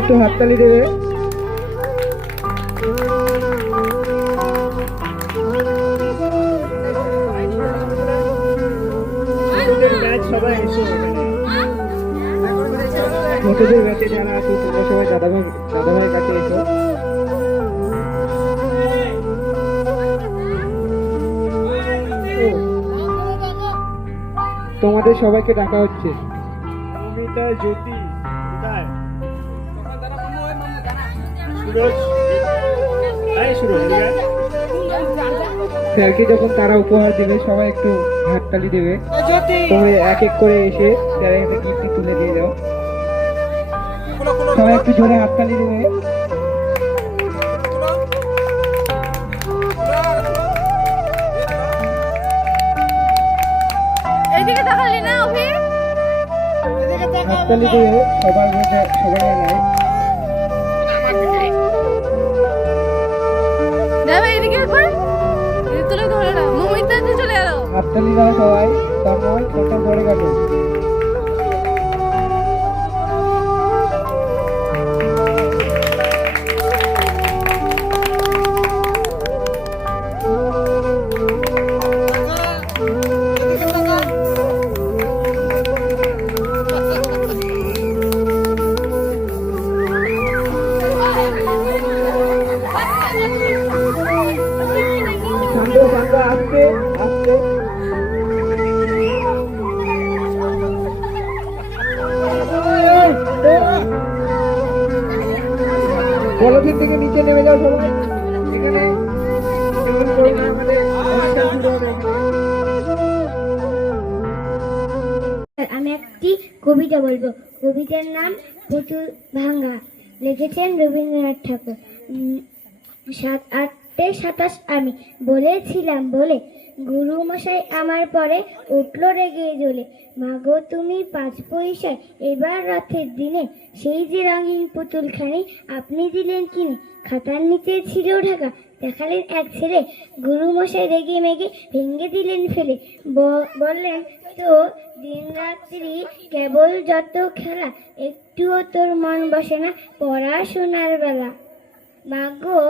একটু হাততালি দেবে। সবাই এসো, ছোটদের ব্যাচে যারা আছো তোমরা সবাই দাদাভাই কাছে এসো। তোমাদের সবাইকে ডাকা হচ্ছে। অমিতা, জ্যোতি, কোথায়? স্যারকে যখন তারা উপহার দেবে সবাই একটু হাততালি দেবে। তোমরা এক এক করে এসে স্যারের হাতে গিফট তুলে দিয়ে দাও। সবাই একটু জোরে হাততালি দেবে। হাততালি দিয়ে সবার মধ্যে সবাই নেয়। হাততালি দাও সবাই, তারপর ফটো পরে কাটো। আস্তে আস্তে কলেজের থেকে নিচে নেমে যাও সবাই। এখানে আমি একটি কবিতা বলবো। কবিতার নাম পুতুল ভাঙা, লিখেছেন রবীন্দ্রনাথ ঠাকুর। 7-8-27 আমি বলেছিলাম বলে গুরু মশাই আমার পরে উঠলো রেগে জ্বলে। মাগো তুমি 5 পয়সায় এবার রথের দিনে সেই যে রঙিন পুতুলখানি আপনি দিলেন কিনে। খাতার নিচে ছিল ঢাকা, দেখালেন এক ছেলে। গুরু মশাই রেগে মেগে ভেঙে দিলেন ফেলে। বললেন তো দিন রাত্রি কেবল যত খেলা, একটুও তোর মন বসে না পড়াশোনার বেলা। মাগো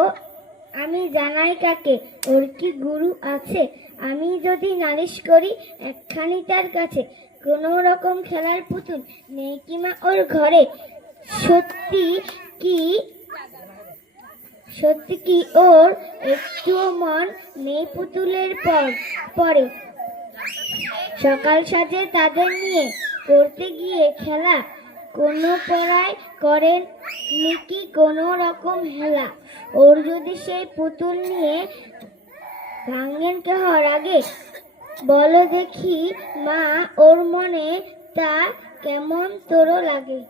আমি জানাই কাকে, ওর কি গুরু আছে? আমি যদি নালিশ করি একখানি তার কাছে, কোনো রকম খেলার পুতুল নেই কিমা ওর ঘরে। সত্যি কি ওর একটুও মন নেই পুতুলের পরে। সকাল সাজে তাদের নিয়ে করতে গিয়ে খেলা, কোনো পড়ায় করেন নাকি কোনো রকম হেলা। ওর যদি সেই পুতুল নিয়ে ভাঙেন কেহর আগে, বলো দেখি মা ওর মনে তা কেমন তোরও লাগে।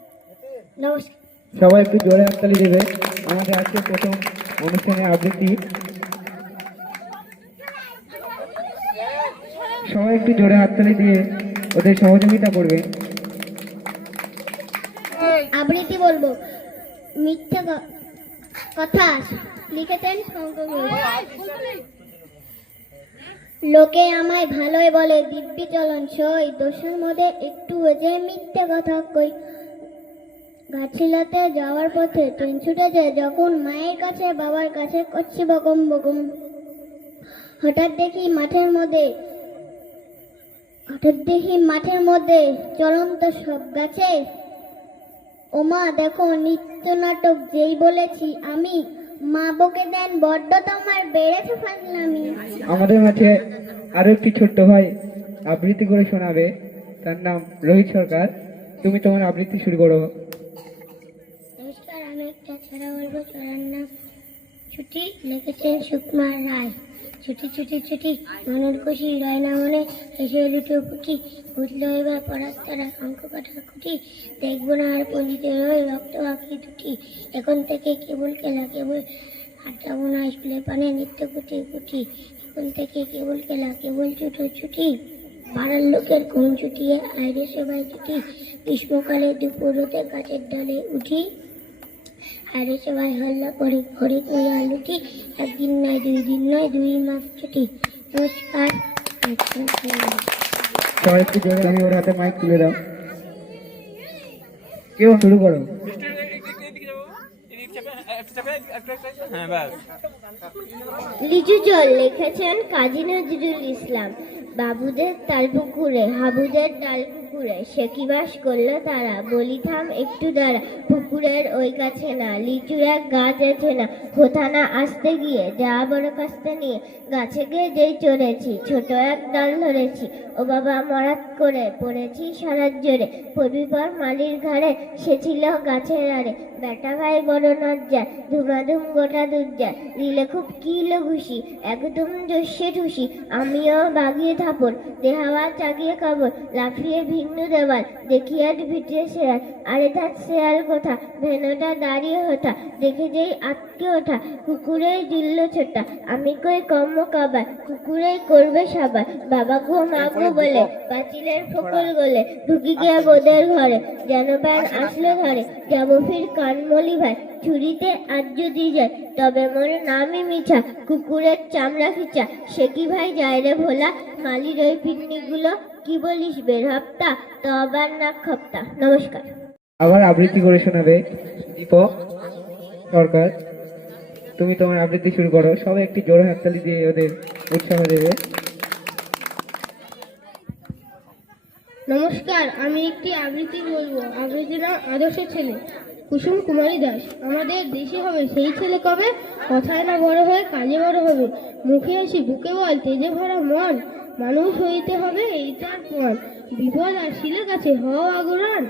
নমস্কার। সবাই একটু জোরে হাততালি দেবে। আমাদের আজকে প্রথম অনুষ্ঠানে আবৃত্তি। সবাই একটু জোরে হাততালি দিয়ে ওদের সহযোগিতা করবে। আবৃত্তি বলবো। মিথ্যা কথা, লিখেছেন শঙ্কর ঘোষ। লোকে আমায় ভালোই বলে দিব্যি চলন সই, দোষের মধ্যে একটু যে মিথ্যে কথা কই। গাছিলাতে যাওয়ার পথে ট্রেন ছুটেছে যখন, মায়ের কাছে বাবার কাছে করছি বকম বকম। হঠাৎ দেখি মাঠের মধ্যে চলন্ত সব গাছে, ওমা দেখো নিত্য নাটক যেই বলেছি আমি, মা বকে দেন বড্ড তোমার বেড়েছে ফাজলামি। আমাদের মাঝে আরো একটি ছোট্ট ভাই আবৃত্তি করে শোনাবে, তার নাম রোহিত সরকার। তুমি তোমার আবৃত্তি শুরু করো। নমস্কার, আমি একটা ছড়া বলবো। ছড়ার নাম ছুটি, লিখেছেন সুকুমার রায়। ছুটি ছুটি ছুটি মনের খুশি রয় না মনে, এসে লুটো পুটি বুঝলো এবার পড়ার তারা অঙ্ক কাটার খুঁটি। দেখবো না আর পঞ্জিতে রয়ে রক্ত আঁকি দুটি, এখন থেকে কেবল খেলা কেবল, আর যাবো না স্কুলে পানে নিত্য কুটি কুটি। এখন থেকে কেবল খেলা কেবল ছুটো ছুটি, পাড়ার লোকের ঘুম ছুটিয়ে আইরে সবাই ছুটি। গ্রীষ্মকালে দুপুর হতে গাছের ডালে উঠি, আরে সবাই হল্লা করে ঘরে কইয়া লুটি। একদিন নয় 2 দিন নয় 2 মাস ছুটি। নমস্কার। সবাই একটু জোরে আমি ওর হাতে মাইক তুলে দাও। কেউ শুরু করো। লিচু জল লিখেছেন কাজী নজরুল ইসলাম। বাবুদের তাল পুকুরে, হাবুদের ডাল পুকুরে, সে কি বাস করলো তারা, বলি থাম একটু দাঁড়া, পুকুরের ওই কাছে না, লিচুর এক গাছ আছে না, কোথা না আসতে গিয়ে যা বড় কাস্তে নিয়ে গাছে গিয়ে যেই চড়েছি, ছোট এক ডাল ধরেছি, ও বাবা মরাত করে পড়েছি সারার জোরে, পড়বি পর মালির ঘাড়ে, সে ছিল গাছের আড়ে, বেটা ভাই বড় নজ্জা, ধুমাধুম গোটা দুর্জা, দিলে খুব কিলো ঘুষি, একদম জস্যে ঠুসি, আমিও বাগিয়ে থাপড়, দেহাওয়া চাগিয়ে কাপড়, লাফিয়ে ভিন্ন দেওয়াল, দেখিয়া ভিটে শেয়াল, আরে তার শেয়াল কোথা, ভেনোটা দাঁড়িয়ে হোথা, দেখে যেই আটকে ওঠা, কুকুরে জুল্ল ছোটা, আমি কই কম্ম কাবার, কুকুরে করবে সাবার, বাবা গো মা গো বলে, পাঁচিলের ফকল গলে, ঢুকি গিয়া বোদের ঘরে, যেন প্যান আসলো ঘরে, যাবো ফির কানমলি ভাই, ছুরিতে আজ যদি যায়, তবে মোর নামই মিছা, কুকুরের চামড়া খিচা, সে কি ভাই যায় রে ভোলা, মালির ওই পিকনিকগুলো কি বলিস বের হপ্তা, তো আবার না খপ্তা। নমস্কার। আবার আবৃত্তি করে শোনাবে দীপক সরকার। তুমি তোমার আবৃত্তি শুরু করো, সবাই একটি জোরে হাততালি দিয়ে ওদের উৎসাহ দেবে। নমস্কার, আমি একটি আবৃত্তি বলবো। আবৃত্তির নাম আদর্শ ছেলে। কুসুম কুমারী দাস। আমাদের দেশে হবে সেই ছেলে কবে, কথায় না বড় হয়ে কাজে বড় হবে, মুখে হাসি বুকে বল তেজে ভরা মন, মানুষ হইতে হবে এই তার পণ, বিপদ আসিলে কাছে হও আগুরান,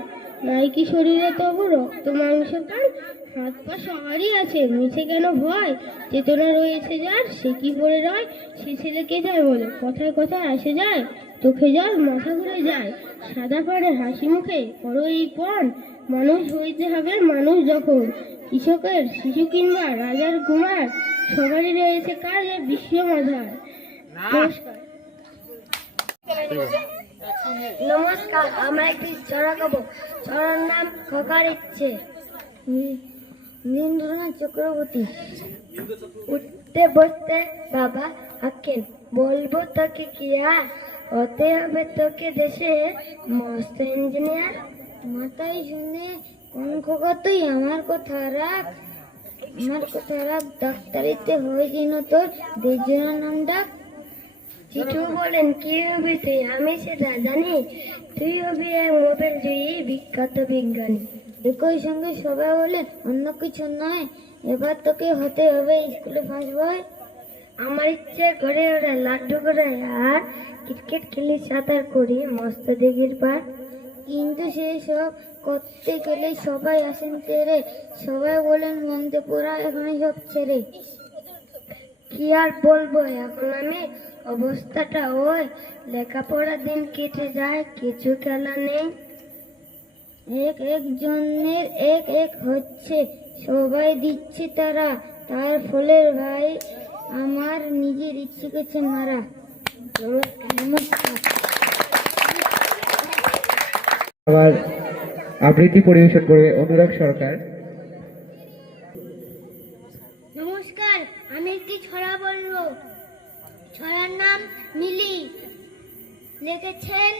নাই কি শরীরে তবু রক্ত মাংস প্রাণ, হাত পা সবারই আছে মিছে কেন ভয়, চেতনা রয়েছে যার সে কি পড়ে রয়, সে ছেলেকে যায় বলে কথায় কথায় আসে যায়, চোখে জল মাথা ঘুরে যায়, সাদা পাড়ে হাসি মুখে করো এই পণ, মানুষ হইতে হবে মানুষ যখন, কৃষকের শিশু কিংবা রাজার কুমার, সবারই রয়েছে কাজে বিশ্ব মাধার। নমস্কার। নমস্কার, আমরা একটি ছড়া গাবো। ছড়ার নাম খোকার ইচ্ছে। নীরেন্দ্রনাথ চক্রবর্তী। উঠতে বসতে বাবা আঁকেন, বলবো তোকে কি আর, হতে হবে তোকে দেশে মস্ত ইঞ্জিনিয়ার, মাথায় শুনে কোন খোকা তুই আমার কথা রাখ, আমার কথা রাখ, ডাক্তারিতে হয়ে যেন তোর দুজনের নাম ডাক। চিঠু বলেন কি হবি তুই, আমি সেটা জানি, তুই হবি এক মোবাইল জয়ী বিখ্যাত বিজ্ঞানী। একই সঙ্গে সবাই বলেন অন্য কিছু নয়, এবার তোকে হতে হবে স্কুলে ফার্স্ট বয়। আমার ইচ্ছে করে ওরা লাড্ডু করে আর ক্রিকেট খেলি, সাঁতার করি মস্ত দিঘির পার, কিন্তু সেই সব করতে গেলে সবাই আসেন তেরে, সবাই বলেন মন্দে পোড়া এখন সব ছেড়ে। কি আর বলবো এখন আমি, অবস্থাটা ওই, লেখাপড়া দিন কেটে যায় কিছু খেলা নেই, এক একজনের এক এক হচ্ছে, সবাই দিচ্ছে তারা, তার ফলের ভাই আমার নিজের ইচ্ছে করছে মারা। নমস্কার। আবার আবৃত্তি পরিবেশন করবে অনুরাগ সরকার। নমস্কার, আমি একটি ছড়া বলবো। ছড়ার নাম মিলি। লিখেছেন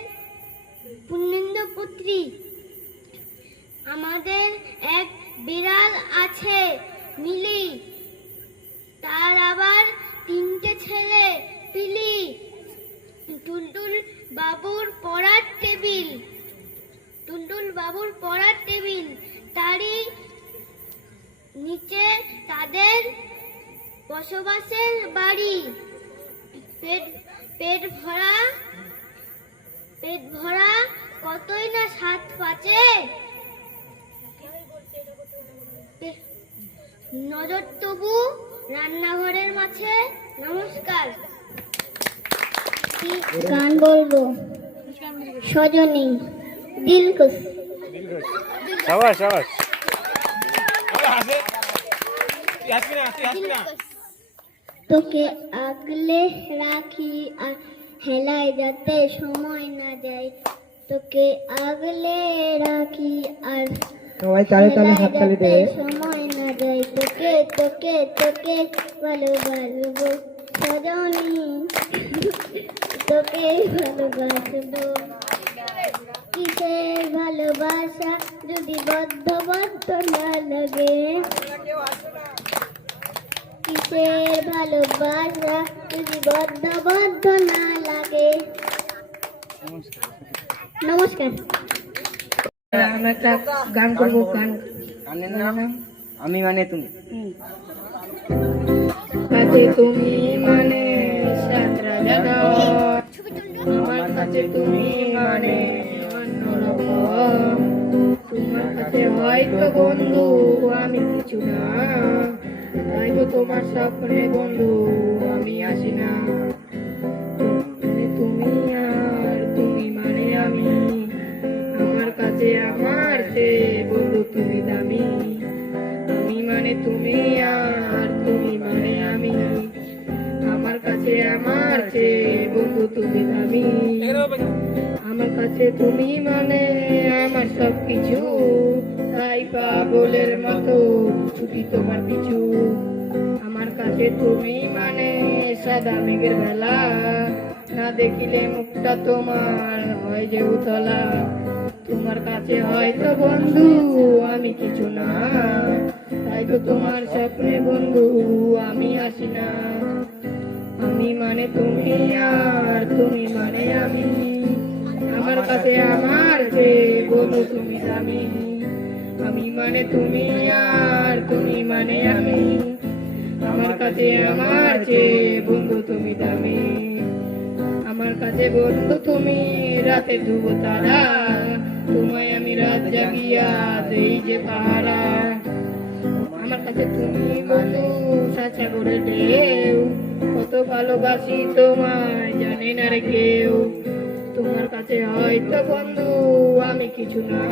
পুণ্যেন্দু পুত্রী। আমাদের এক বিড়াল আছে মিলি, তার আবার 3টে ছেলে পিলি, টুলটুল বাবুর পড়ার টেবিল, টুলটুল বাবুর পড়ার টেবিল, তারই নিচে তাদের বসবাসের বাড়ি, পেট ভরা কতই না স্বাদ পাচে, নজর তবু রান্নাঘরের মাঝে। নমস্কার। গান বলবো সজনী দিলকুশ। শাবাশ শাবাশ। তোকে আগলে রাখি আর হেলায় যাতে সময় না যায়, তোকে আগলে রাখি আর সবাই তালে তালে হেলায় হাততালি যাতে দেবে। সময় না যায়, তোকে তোকে তোকে ভালোবাসবো সজনী, তোকে ভালোবাসবো। কিসের ভালোবাসা যদি বদ্ধ বদ্ধ না লাগে, কিসের ভালোবাসা যদি বদ্ধ বদ্ধ না লাগে। নমস্কার। আমরা একটা গান করবো। গানের নাম আমি মানে তুমি। কাছে তুমি মানে সাতরা জাগা, আমার কাছে তুমি মানে অন্যরকম। তোমার কাছে হয়তো বন্ধু আমি কিছু না, তাই তো তোমার স্বপ্নে বন্ধু আমি আসি না। তুমি আর তুমি মানে আমি, আমার কাছে আমার চেয়ে বন্ধু তুমি দামি। আমি মানে তুমি আর তুমি মানে আমি, আমার কাছে আমার চেয়ে বন্ধু তুমি দামি। আমার কাছে তুমি মানে আমার সব কিছু, তাই পাগলের মতো ছুটি তোমার পিছু। আমার কাছে তুমি মানে সাদা মেঘের বেলা, না দেখিলে মুখটা তোমার হয় যে উতলা। তোমার কাছে হয়তো বন্ধু আমি কিছু না, তাই তো তোমার স্বপ্নে বন্ধু আমি আসি না। আমি মানে তুমি আর তুমি মানে আমি, আমার কাছে আমার চেয়ে বন্ধু তুমি দামি। আমি মানে তুমি আর তুমি মানে আমি, আমার কাছে আমার চেয়ে বন্ধু তুমি দামি। আমার কাছে বন্ধু তুমি রাতে ডুবো তারা, তোমায় আমি রাত জাগিয়া দেই যে পাহারা। আমার কাছে তুমি বন্ধু সাচা করে ঢেউ, কত ভালোবাসি তোমায় জানে না রে কেউ। তোমার কাছে হয়তো বন্ধু আমি কিছু না,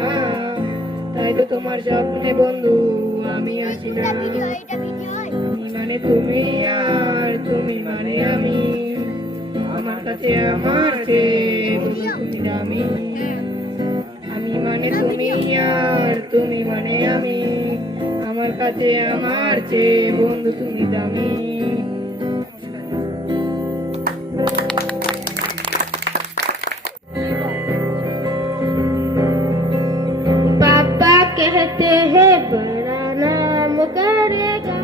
তাই তো তোমার স্বপ্নে বন্ধু আমি আসি না। আমি মানে তুমি আর তুমি মানে আমি, আমার কাছে আমার চেয়ে বন্ধু তুমি দামি। আমি মানে তুমি আর তুমি মানে আমি, আমার কাছে আমার চেয়ে বন্ধু তুমি দামি। पापा कहते हैं बड़ा नाम करेगा,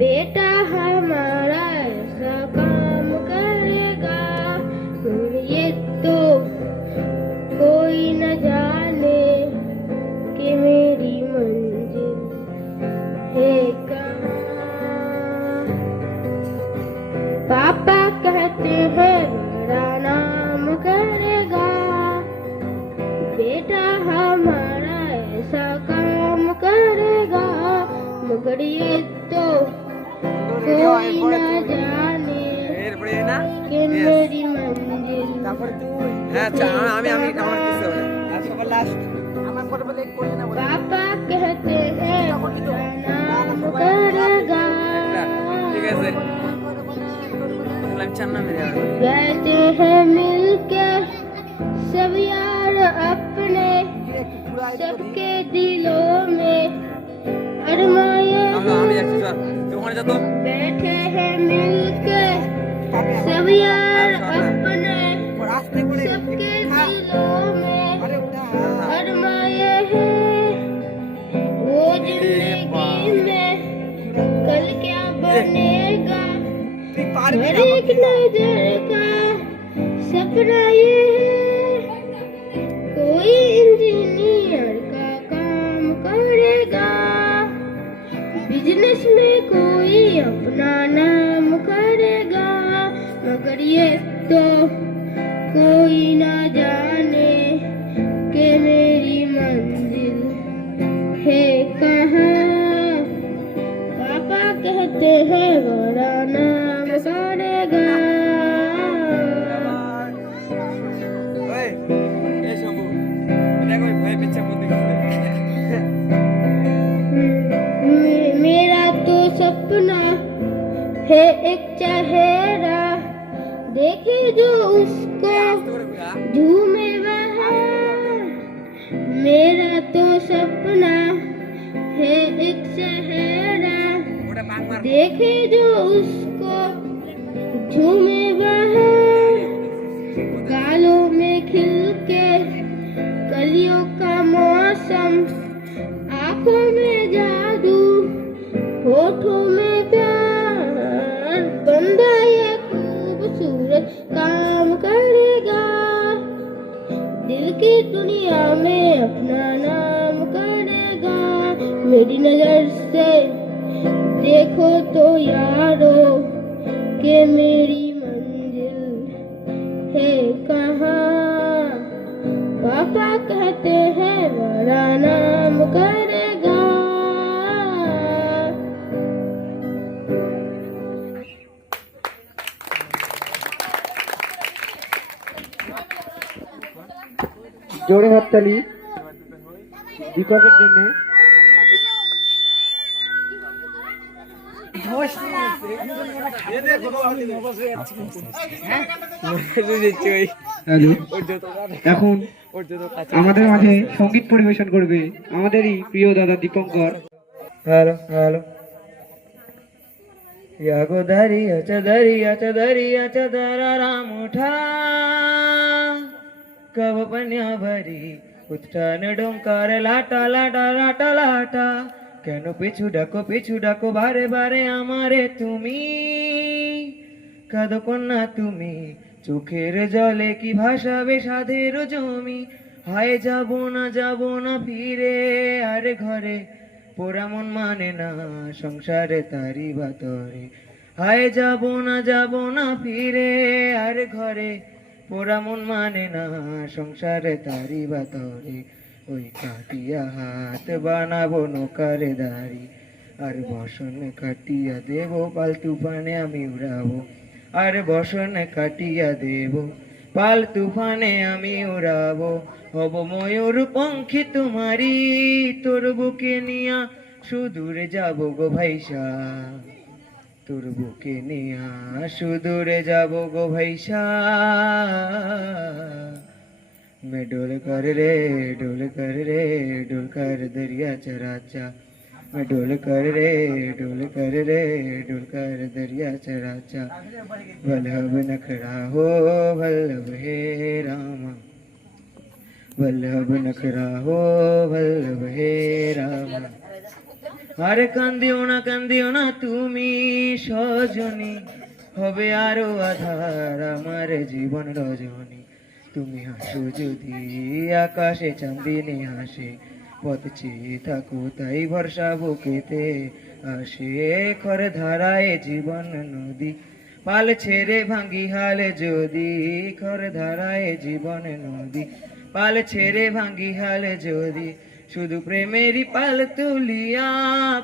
बेटा हमारा ऐसा काम करेगा। ये तो कोई न जाने कि मेरी मंजिल है कहाँ। पापा कहते हैं बड़ा नाम करेगा, बेटा हमारा ऐसा काम करेगा। मगर ये तो कोई न जाने कि मेरी मंजिल पापा कहते हैं बड़ा नाम करेगा, कहते हैं मिलके सब यार अपने, सबके दिलों में अरमाए बैठे हैं मिलके सब यार अपने, सबके दिलों में अरमाए हैं। वो जिंदगी में कल क्या बनेगा, हर एक नजर का सपना ये है। कोई इंजीनियर का काम करेगा, बिजनेस में कोई अपना नाम करेगा। मगर ये तो कोई ना जाने कि मेरी मंजिल है कहाँ। पापा कहते हैं बड़ा नाम करेगा। मेरा तो सपना है एक चेहरा, देखे जो उसको झूमे वहाँ। मेरा तो सपना है एक चेहरा, देखे जो उसको झूमे वहाँ। गालों में खिल के कलियों का मौसम, आंखों में जादू, होठों में दुनिया में अपना नाम करेगा। मेरी नजर से देखो तो यारो कि मेरी मंजिल है कहाँ। पापा कहते हैं बड़ा नाम करेगा। জোরে হাততালি দীপকের জন্য। হ্যালো, এখন আমাদের মাঝে সঙ্গীত পরিবেশন করবে আমাদেরই প্রিয় দাদা দীপঙ্কর। Hello hello. यागो दरिया चदरा राम उठा कब पन्या भरी उठान डोंकार लाटा लाटा लाटा लाटा केन पिछु डाको बारे बारे आमारे तुमी कादो कन्या तुमी चोखेर जले की भाषाबे साधेर जमी हाय जाबो ना फिरे आरे घरे पोड़ा मन माने ना संसारे तारी बातरे हाय जाबो ना फिरे आरे घरे पोड़ा मन माने ना संसारे तारी बातरे ओई काटिया हाथ बानाबो नौकारे दारी आर बसन काटिया देबो पाल तुफाने आमी उड़ाबो आर बसन काटिया देबो पाल तुफाने आमी उड़ाबो हब मयूर पंखी तुम्हारी तोर बुके निया सुदूरे जाबो गो भाईसा तोर बुके निया सुदूरे जाबो गो भाईसा मैं डोल कर दरिया चराचा मैं डोल कर दरिया चराचा वल्लभ नखरा हो वल्लभ हे रामा वल्लभ नखरा हो वल्लभ हे रामा आरे कांदिओ ना तुमी सजनी हबे आरो आधार आमार जीवन रजनी तुमी हासो जदि आकाशे चांदिनी हासे पथ चेये थाको ताई भरसा बुकेते आसे खर धाराए जीवन नदी पाल छेड़े भांगी हाले जदि खर धाराए जीवन नदी पाल छेड़े भांगी हाले जदि शुधु प्रेमेरी पाल तुलिया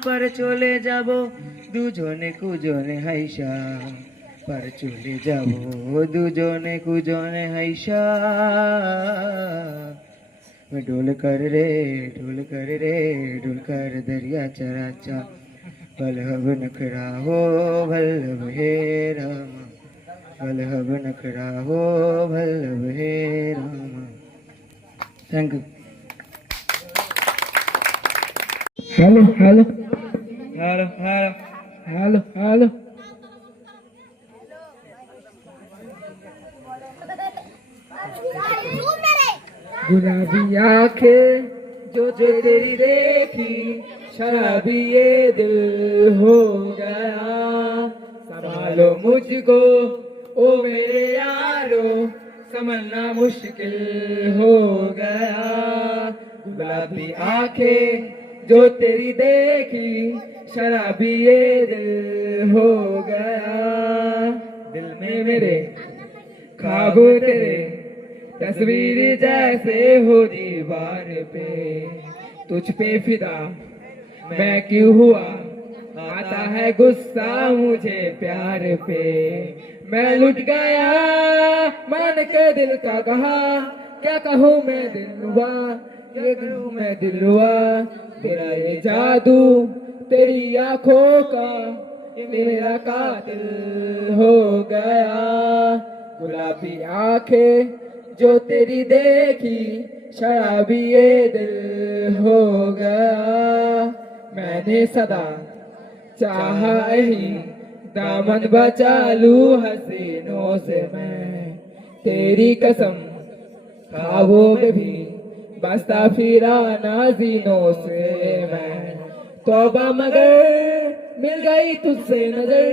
पर चले जाबो दुजने कुजने हाइसा पर चले जाबो दुजने कुजने हाइसा मैं डोल कर दरिया चराचा वल्लभ नखरा हो वल्लभ हे रामा वल्लभ नखरा हो वल्लभ हे रामा। Thank you. Hello hello hello hello hello hello गुलाबी आंखें जो तेरी देखी शराबी ये दिल हो गया संभालो मुझको ओ मेरे यारो संभलना मुश्किल हो गया गुलाबी आंखें जो तेरी देखी शराबी ये दिल हो गया दिल में मेरे ख्वाब तेरे तस्वीर जैसे हो दीवार पे तुझ पे फिदा मैं क्यों हुआ आता है गुस्सा मुझे प्यार पे मैं लुट गया मान के दिल का कहा क्या कहूँ मैं दिल रुआ ये कहूँ मैं दिल रुआ तेरा ये जादू तेरी आंखों का ये मेरा कातिल हो गया गुलाबी आंखें जो तेरी देखी शराबी ये दिल हो गया मैंने सदा चाहा ही दामन बचा लूं हसीनों से मैं तेरी कसम ख्वाबों में भी बसता फिरा नाज़ीनों से मैं तौबा मगर मिल गई तुझसे नजर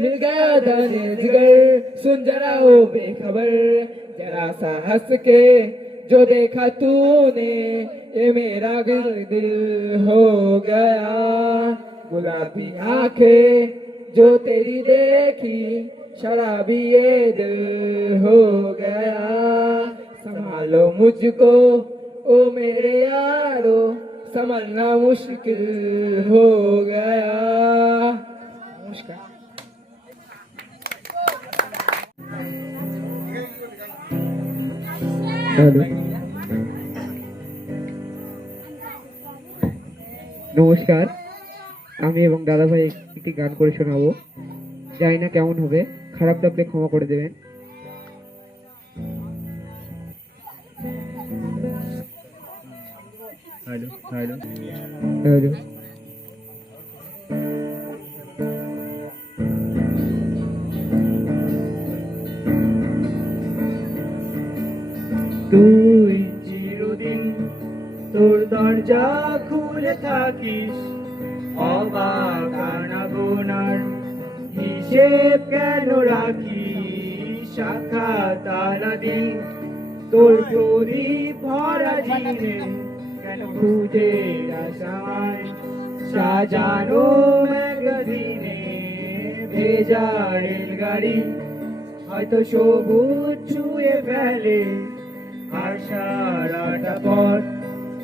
मिल गया दाने जिगर सुन जरा ओ बेखबर जरा सा हंस के जो देखा तूने ये मेरा दिल हो गया, गुलाबी आंखें जो तेरी देखी शराबी ये दिल हो गया, संभालो मुझको ओ मेरे यारो, संभलना मुश्किल हो गया। नमस्कार। নমস্কার, আমি এবং দাদা ভাই একটি গান করে শোনাবো। জানি না কেমন হবে, খারাপ লাগলে ক্ষমা করে দেবেন। Hello hello hello. তুই চিরদিন তোর দরজা খুলে থাকিস, অবাক আনাগোনার হিসেব কেন রাখিস, শাখা তারা দিন তোর প্রদীপ ভরা জিনে কেন খুঁজে আসামায় সাজানো ম্যাগাজিনে, ভেজা রেলগাড়ি হয়তো সবুজ ছুঁয়ে ফেলে, আর সারাটা পথ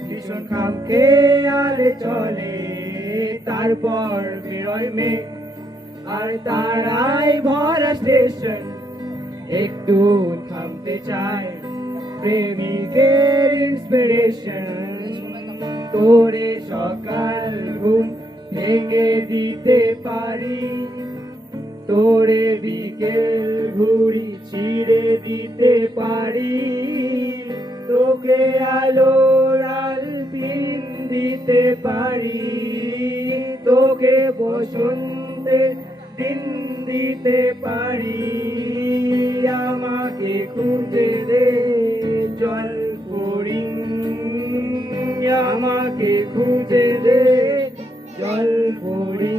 ভীষণ খামকে আলে চলে, তারপর বেরোয় মেঘ আর তারাই ভরা স্টেশন, একটু থামতে চায় প্রেমিকের ইন্সপিরেশন, তোরে সকাল ঘুম ভেঙে দিতে পারি, তোরে বিকেল ঘুড়ি ছিঁড়ে দিতে পারি, তোকে আলোর আলপিন দিতে পারি, তোকে বসন্তে দিন দিতে পারি, আমাকে খুঁজে দে জল পড়ি, আমাকে খুঁজে দে জল পড়ি,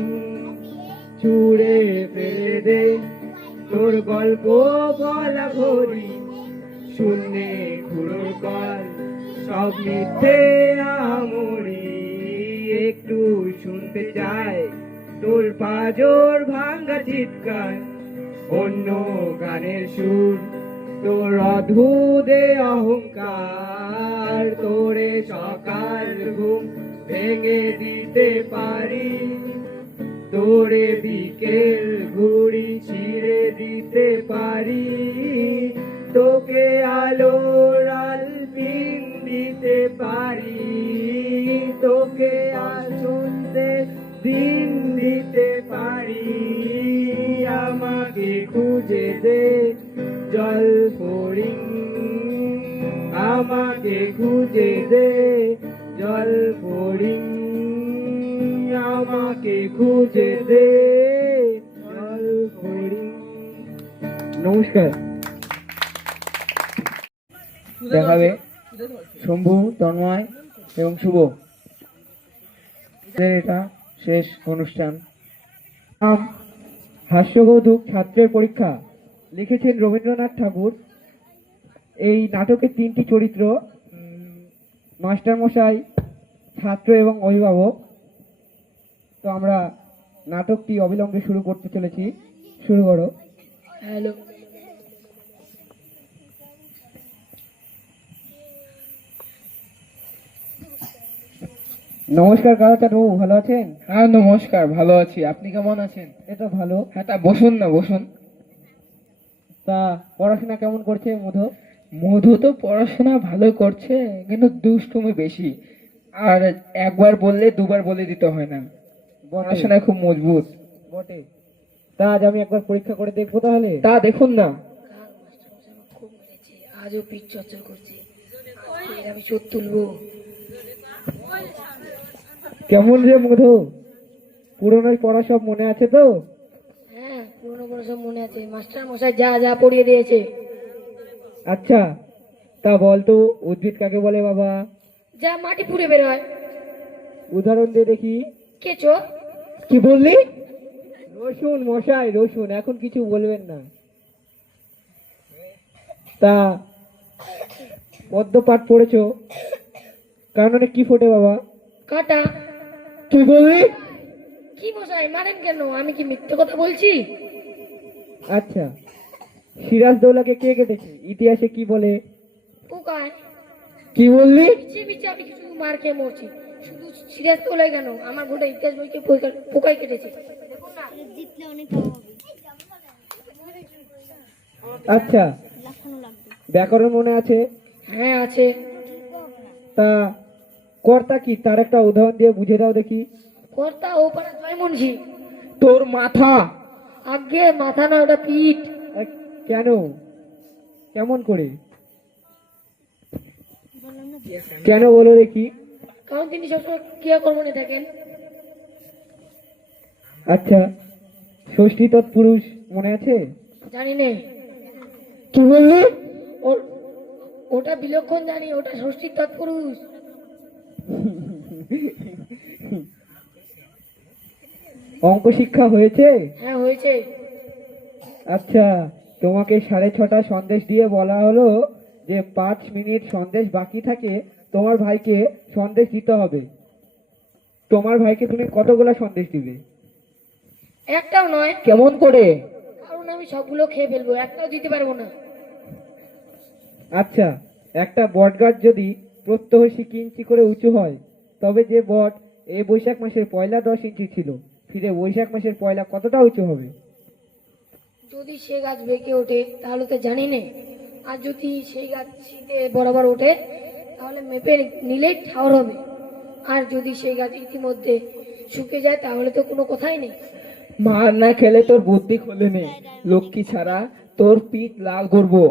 ছুঁড়ে ফেলে দে তোর গল্প বলা ঘড়ি, শূন্যে ঘুরো কল সব মিথ্যে আমরি, একটু শুনতে চাই তোর পাজর ভাঙ্গা চিৎকার, অন্য গানের সুর তোর অদ্ভুতে অহংকার, তোরে সকাল ঘুম ভেঙে দিতে পারি, তোরে বিকেল ঘুড়ি ছিঁড়ে দিতে পারি, তোকে আলোর আলপিন দিতে পারি, তোকে আসতে দিন দিতে পারি, আমাকে খুঁজে দে জল পড়ি, আমাকে খুঁজে দে জল পড়ি, আমাকে খুঁজে দে জল পড়ি। নমস্কার। দেখাবে শম্ভু, তন্ময় এবং শুভ। এটা শেষ অনুষ্ঠান। হাস্যকৌতুক ছাত্রের পরীক্ষা লিখেছেন রবীন্দ্রনাথ ঠাকুর। এই নাটকের তিনটি চরিত্র, মাস্টারমশাই, ছাত্র এবং অভিভাবক। তো আমরা নাটকটি অবিলম্বে শুরু করতে চলেছি। শুরু করো। হ্যালো, নমস্কার কালাচাঁদ বাবু, ভালো আছেন? হ্যাঁ নমস্কার, ভালো আছি। আপনি কেমন আছেন? এটা ভালো। হ্যাঁ, তা বসুন না, বসুন। তা পড়াশোনা কেমন করছে মধু? মধু তো পড়াশোনা ভালো করছে, কিন্তু দুষ্টুমি বেশি, আর একবার বললে দুবার বলে দিতে হয় না, পড়াশোনায় খুব মজবুত বটে। তা আজ আমি একবার পরীক্ষা করে দেখবো তাহলে। তা দেখুন না। খুব মেরেছে, আজও পিঠ চর্চা করছে, আজকে আমি চোট তুলবো। কেমন রে মধু, পুরনো পড়া সব মনে আছে তো? হ্যাঁ, পুরোনো পুরো সব মনে আছে, মাস্টার মশাই যা যা পড়িয়ে দিয়েছে। আচ্ছা, তা বল তো উদ্ভিদ কাকে বলে বাবা? যা মাটি পুড়ে বেরোয়। উদাহরণ দিয়ে দেখি। কেঁচো। কি বললি? রসুন মশাই, রসুন। এখন কিছু বলবেন না। তা পদ্ম পাঠ পড়েছো, কারণে কি ফোটে বাবা? কাটা। কি বললি? কি মশাই মারেন কেন? আমি কি মিথ্যে কথা বলছি? আচ্ছা, সিরাজদৌলাকে কে কেটেছে? ইতিহাসে কি বলে? পোকায়। কি বললি? পিছিয়ে পিছিয়ে আমি কিছু মার খেয়ে মরছি, শুধু সিরিয়াস তোলাই কেন? আমার গোটা ইতিহাস বইকে পোকায় কেটেছে। আচ্ছা, ব্যাকরণ মনে আছে? হ্যাঁ আছে। তা কর্তা কি, তার একটা উদাহরণ দিয়ে বুঝে দাও দেখি। কর্তা ও পাড়া জয় মুন্সি। তোর মাথা। আগে মাথা না, ওটা পিঠ। কেন? কেমন করে? কেন বলো দেখি। কারণ তিনি সবসময় ক্রিয়াকর্ম নিয়ে থাকেন। আচ্ছা, ষষ্ঠী তৎপুরুষ মনে আছে? জানি নে। কি বললি? ওটা বিলক্ষণ জানি, ওটা ষষ্ঠীর তৎপুরুষ। অঙ্ক শিক্ষা হয়েছে? হ্যাঁ হয়েছে। আচ্ছা, তোমাকে 6:30 সন্দেশ দিয়ে বলা হলো যে 5 মিনিট সন্দেশ বাকি থাকে, তোমার ভাইকে সন্দেশ দিতে হবে। তোমার ভাইকে তুমি কতগুলা সন্দেশ দিবে? একটাও নয়। কেমন করে? কারণ আমি সবগুলো খেয়ে ফেলবো, একটাও দিতে পারবো না। আচ্ছা, একটা বট গাছ যদি প্রত্যহ 10 ইঞ্চি করে উঁচু হয়, তবে যে বট এই বৈশাখ মাসের পয়লা 10 ইঞ্চি ছিল, ফিরে বৈশাখ মাসের পয়লা কতটা উঁচু হবে? যদি সে গাছ বেঁকে ওঠে তাহলে তো জানি নে, আর যদি সেই গাছ শীতে বরাবর ওঠে তাহলে মেপে নিলেই ঠাউর হবে, আর যদি সেই গাছ ইতিমধ্যে শুকিয়ে যায় তাহলে তো কোনো কথাই নেই। মার না খেলে তোর বুদ্ধি খোলে নেই, লক্ষ্মী ছাড়া তোর পিঠ লাল করবো।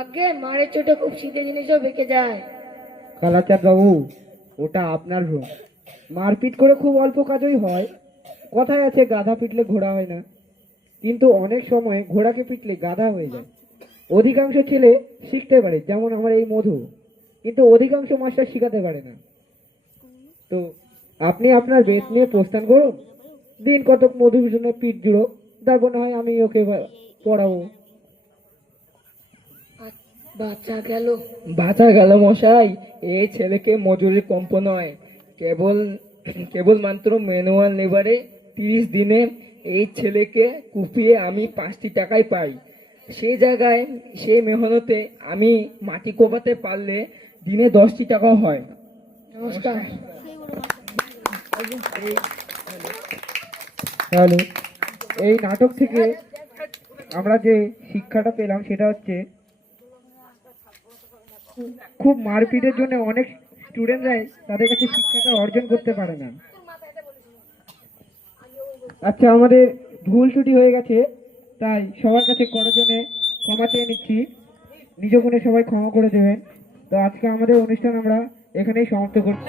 আগে মারের চোটে খুব শীতের জিনিসও বেঁকে যায়। কালাচাঁদ বাবু, ওটা আপনার ভ্রম। মারপিট করে খুব অল্প কাজই হয়। কথায় আছে গাধা পিটলে ঘোড়া হয় না, কিন্তু অনেক সময় ঘোড়াকে পিটলে গাধা হয়ে যায়। অধিকাংশ ছেলে শিখতে পারে, যেমন আমার এই মধু, কিন্তু অধিকাংশ মাস্টার শিখাতে পারে না। তো আপনি আপনার বেত নিয়ে প্রস্থান করুন, দিন কতক মধুভূষণের পিঠ জুড়ো, তারপর না হয় আমি ওকে পড়াবো। বাচ্চা গেল। বাঁচা গেল মশাই, এই ছেলেকে মজুরি কম্প নয়, কেবল মাত্র ম্যানুয়াল লেবারে 30 দিনে এই ছেলেকে কুপিয়ে আমি 5টি টাকায় পাই। সে জায়গায় সে মেহনতে আমি মাটি কোপাতে পারলে দিনে 10টি টাকা হয়। নমস্কার। তাহলে এই নাটক থেকে আমরা যে শিক্ষাটা পেলাম সেটা হচ্ছে, খুব মারপিটের জন্য অনেক স্টুডেন্টরাই তাদের কাছে শিক্ষাটা অর্জন করতে পারে না। আচ্ছা, আমাদের ভুল ত্রুটি হয়ে গেছে, তাই সবার কাছে করজনে ক্ষমা চেয়ে নিচ্ছি। নিজ গুণে সবাই ক্ষমা করে দেবেন। তো আজকে আমাদের অনুষ্ঠান আমরা এখানেই সমাপ্ত করছি।